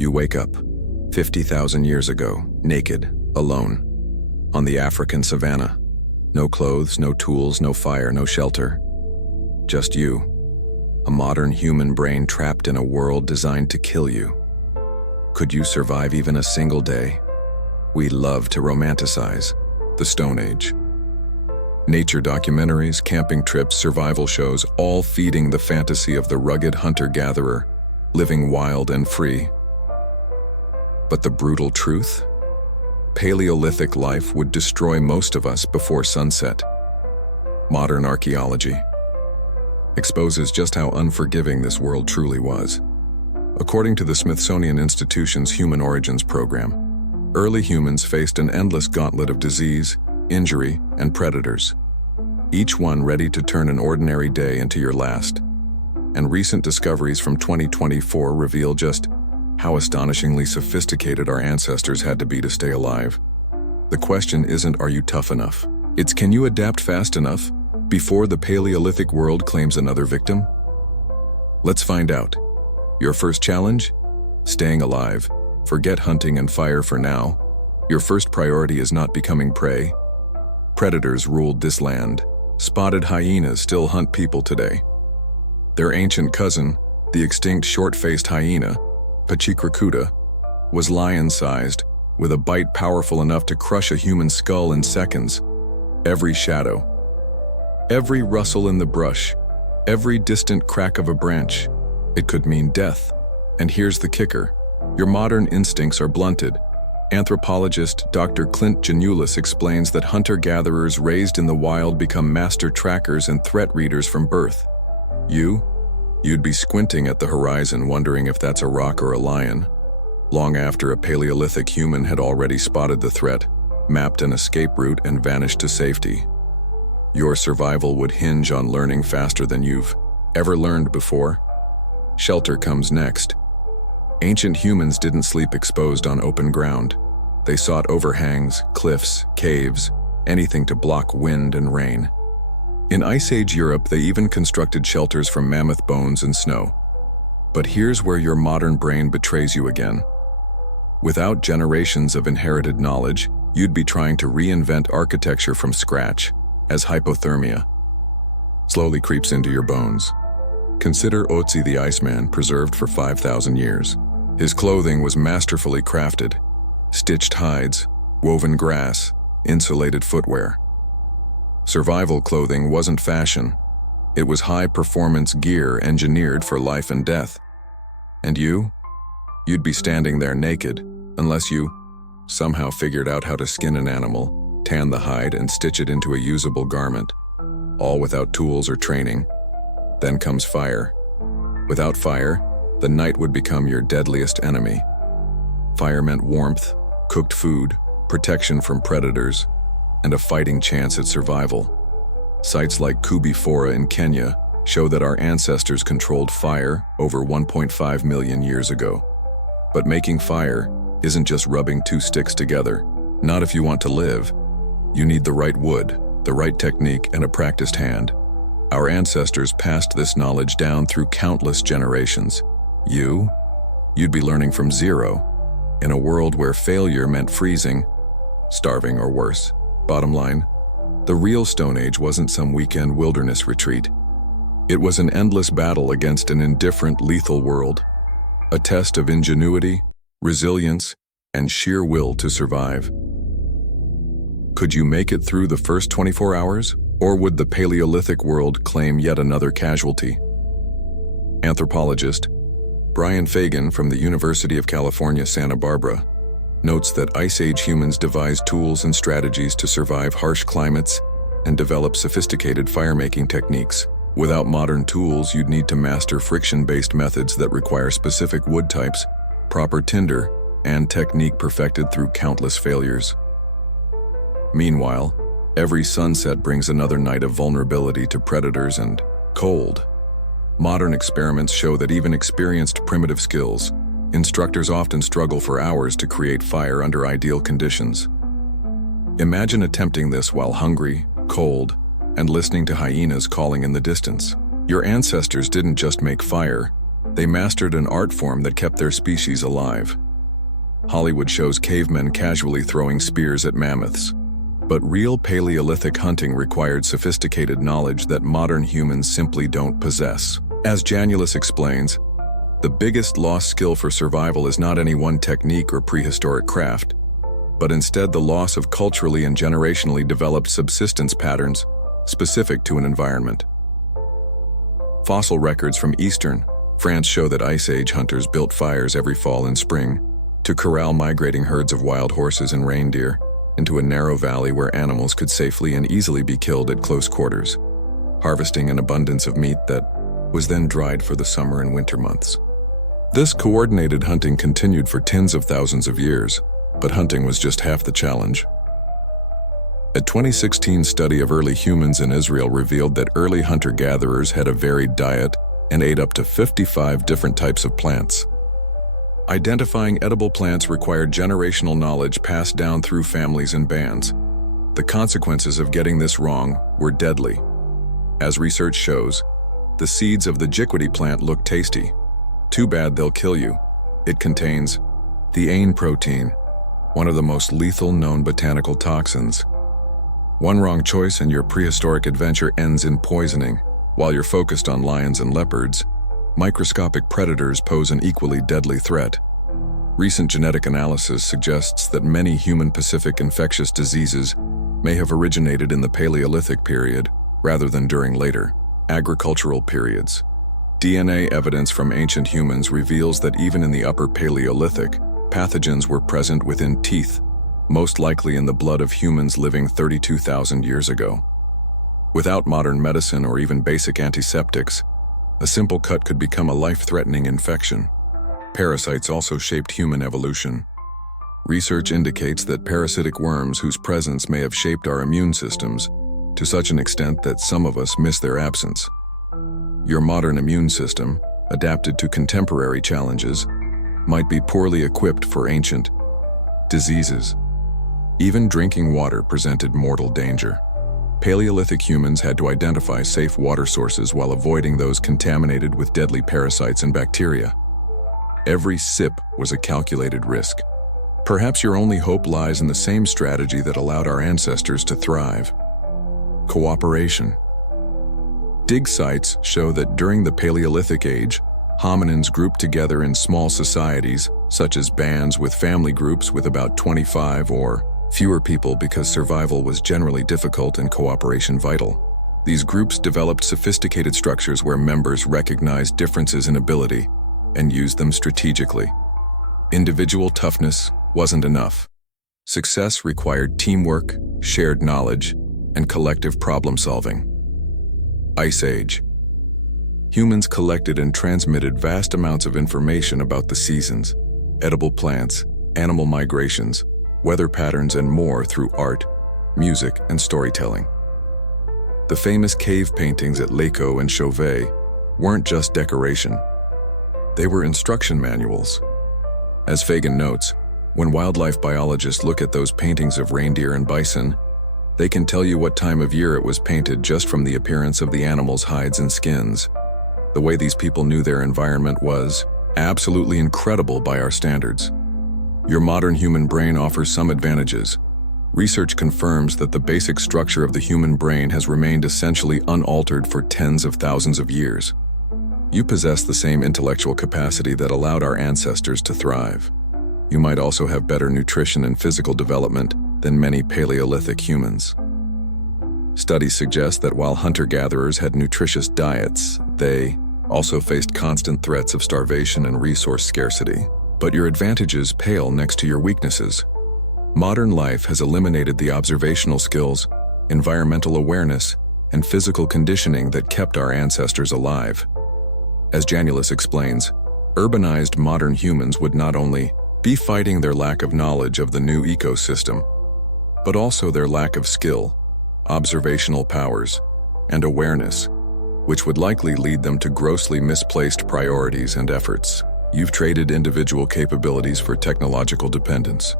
You wake up, 50,000 years ago, naked, alone, on the African savanna. No clothes, no tools, no fire, no shelter. Just you, a modern human brain trapped in a world designed to kill you. Could you survive even a single day? We love to romanticize the Stone Age. Nature documentaries, camping trips, survival shows, all feeding the fantasy of the rugged hunter-gatherer, living wild and free. But the brutal truth? Paleolithic life would destroy most of us before sunset. Modern archaeology exposes just how unforgiving this world truly was. According to the Smithsonian Institution's Human Origins program, early humans faced an endless gauntlet of disease, injury, and predators, each one ready to turn an ordinary day into your last. And recent discoveries from 2024 reveal just how astonishingly sophisticated our ancestors had to be to stay alive. The question isn't, are you tough enough? It's, can you adapt fast enough before the Paleolithic world claims another victim? Let's find out. Your first challenge? Staying alive. Forget hunting and fire for now. Your first priority is not becoming prey. Predators ruled this land. Spotted hyenas still hunt people today. Their ancient cousin, the extinct short-faced hyena, Pachyrhina, was lion-sized, with a bite powerful enough to crush a human skull in seconds. Every shadow, every rustle in the brush, every distant crack of a branch, it could mean death. And here's the kicker. Your modern instincts are blunted. Anthropologist Dr. Clint Janulis explains that hunter-gatherers raised in the wild become master trackers and threat readers from birth. You'd be squinting at the horizon wondering if that's a rock or a lion, long after a Paleolithic human had already spotted the threat, mapped an escape route, and vanished to safety. Your survival would hinge on learning faster than you've ever learned before. Shelter comes next. Ancient humans didn't sleep exposed on open ground. They sought overhangs, cliffs, caves, anything to block wind and rain. In Ice Age Europe, they even constructed shelters from mammoth bones and snow. But here's where your modern brain betrays you again. Without generations of inherited knowledge, you'd be trying to reinvent architecture from scratch, as hypothermia slowly creeps into your bones. Consider Otzi the Iceman, preserved for 5,000 years. His clothing was masterfully crafted: stitched hides, woven grass, insulated footwear. Survival clothing wasn't fashion. It was high-performance gear engineered for life and death. And you'd be standing there naked, unless you somehow figured out how to skin an animal, tan the hide, and stitch it into a usable garment, all without tools or training. Then comes fire. Without fire, the night would become your deadliest enemy. Fire meant warmth, cooked food, protection from predators, and a fighting chance at survival. Sites like Kubifora in Kenya show that our ancestors controlled fire over 1.5 million years ago. But making fire isn't just rubbing two sticks together. Not if you want to live. You need the right wood, the right technique, and a practiced hand. Our ancestors passed this knowledge down through countless generations. You'd be learning from zero, in a world where failure meant freezing, starving, or worse. Bottom line, the real Stone Age wasn't some weekend wilderness retreat. It was an endless battle against an indifferent, lethal world. A test of ingenuity, resilience, and sheer will to survive. Could you make it through the first 24 hours? Or would the Paleolithic world claim yet another casualty? Anthropologist Brian Fagan from the University of California, Santa Barbara notes that Ice Age humans devised tools and strategies to survive harsh climates and develop sophisticated fire-making techniques. Without modern tools, you'd need to master friction-based methods that require specific wood types, proper tinder, and technique perfected through countless failures. Meanwhile, every sunset brings another night of vulnerability to predators and cold. Modern experiments show that even experienced primitive skills, instructors often struggle for hours to create fire under ideal conditions. Imagine attempting this while hungry, cold, and listening to hyenas calling in the distance. Your ancestors didn't just make fire, They mastered an art form that kept their species alive. Hollywood shows cavemen casually throwing spears at mammoths. But real Paleolithic hunting required sophisticated knowledge that modern humans simply don't possess. As Janulus explains, the biggest lost skill for survival is not any one technique or prehistoric craft, but instead the loss of culturally and generationally developed subsistence patterns specific to an environment. Fossil records from eastern France show that Ice Age hunters built fires every fall and spring to corral migrating herds of wild horses and reindeer into a narrow valley where animals could safely and easily be killed at close quarters, harvesting an abundance of meat that was then dried for the summer and winter months. This coordinated hunting continued for tens of thousands of years, but hunting was just half the challenge. A 2016 study of early humans in Israel revealed that early hunter-gatherers had a varied diet and ate up to 55 different types of plants. Identifying edible plants required generational knowledge passed down through families and bands. The consequences of getting this wrong were deadly. As research shows, the seeds of the jiquity plant look tasty. Too bad they'll kill you. It contains theine protein, one of the most lethal known botanical toxins. One wrong choice and your prehistoric adventure ends in poisoning. While you're focused on lions and leopards, microscopic predators pose an equally deadly threat. Recent genetic analysis suggests that many human-Pacific infectious diseases may have originated in the Paleolithic period rather than during later, agricultural periods. DNA evidence from ancient humans reveals that even in the Upper Paleolithic, pathogens were present within teeth, most likely in the blood of humans living 32,000 years ago. Without modern medicine or even basic antiseptics, a simple cut could become a life-threatening infection. Parasites also shaped human evolution. Research indicates that parasitic worms whose presence may have shaped our immune systems to such an extent that some of us miss their absence. Your modern immune system, adapted to contemporary challenges, might be poorly equipped for ancient diseases. Even drinking water presented mortal danger. Paleolithic humans had to identify safe water sources while avoiding those contaminated with deadly parasites and bacteria. Every sip was a calculated risk. Perhaps your only hope lies in the same strategy that allowed our ancestors to thrive: cooperation. Dig sites show that during the Paleolithic age, hominins grouped together in small societies, such as bands with family groups with about 25 or fewer people because survival was generally difficult and cooperation vital. These groups developed sophisticated structures where members recognized differences in ability and used them strategically. Individual toughness wasn't enough. Success required teamwork, shared knowledge, and collective problem-solving. Ice Age. Humans collected and transmitted vast amounts of information about the seasons, edible plants, animal migrations, weather patterns, and more through art, music, and storytelling. The famous cave paintings at Lecco and Chauvet weren't just decoration. They were instruction manuals. As Fagan notes, when wildlife biologists look at those paintings of reindeer and bison, they can tell you what time of year it was painted just from the appearance of the animals' hides and skins. The way these people knew their environment was absolutely incredible by our standards. Your modern human brain offers some advantages. Research confirms that the basic structure of the human brain has remained essentially unaltered for tens of thousands of years. You possess the same intellectual capacity that allowed our ancestors to thrive. You might also have better nutrition and physical development than many Paleolithic humans. Studies suggest that while hunter-gatherers had nutritious diets, they also faced constant threats of starvation and resource scarcity. But your advantages pale next to your weaknesses. Modern life has eliminated the observational skills, environmental awareness, and physical conditioning that kept our ancestors alive. As Janulus explains, urbanized modern humans would not only be fighting their lack of knowledge of the new ecosystem, but also their lack of skill, observational powers, and awareness, which would likely lead them to grossly misplaced priorities and efforts. You've traded individual capabilities for technological dependence.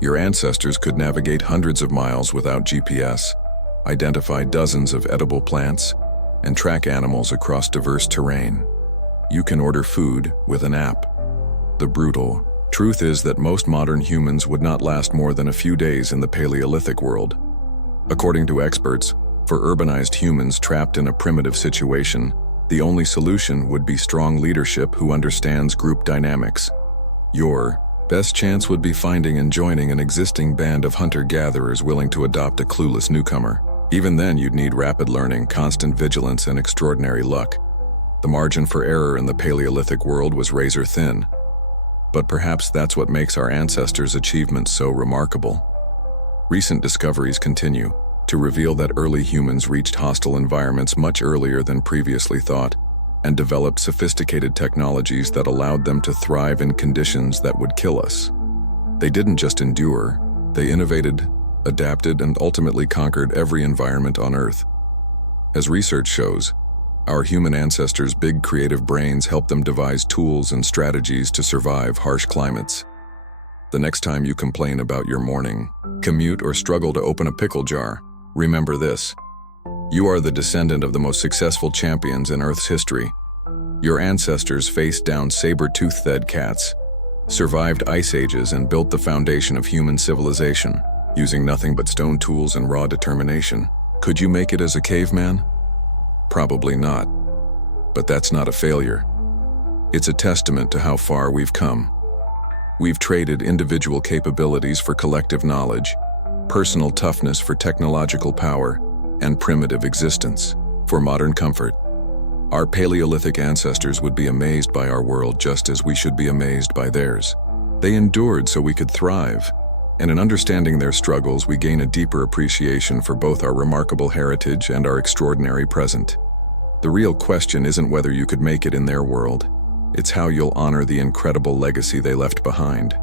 Your ancestors could navigate hundreds of miles without GPS, identify dozens of edible plants, and track animals across diverse terrain. You can order food with an app. The brutal truth is that most modern humans would not last more than a few days in the Paleolithic world. According to experts, for urbanized humans trapped in a primitive situation, the only solution would be strong leadership who understands group dynamics. Your best chance would be finding and joining an existing band of hunter-gatherers willing to adopt a clueless newcomer. Even then, you'd need rapid learning, constant vigilance, and extraordinary luck. The margin for error in the Paleolithic world was razor thin. But perhaps that's what makes our ancestors' achievements so remarkable. Recent discoveries continue to reveal that early humans reached hostile environments much earlier than previously thought, and developed sophisticated technologies that allowed them to thrive in conditions that would kill us. They didn't just endure, they innovated, adapted, and ultimately conquered every environment on Earth. As research shows, our human ancestors' big creative brains helped them devise tools and strategies to survive harsh climates. The next time you complain about your morning commute or struggle to open a pickle jar, remember this. You are the descendant of the most successful champions in Earth's history. Your ancestors faced down saber-toothed cats, survived ice ages, and built the foundation of human civilization, using nothing but stone tools and raw determination. Could you make it as a caveman? Probably not. But that's not a failure. It's a testament to how far we've come. We've traded individual capabilities for collective knowledge, personal toughness for technological power, and primitive existence for modern comfort. Our Paleolithic ancestors would be amazed by our world just as we should be amazed by theirs. They endured so we could thrive, and in understanding their struggles, we gain a deeper appreciation for both our remarkable heritage and our extraordinary present. The real question isn't whether you could make it in their world, it's how you'll honor the incredible legacy they left behind.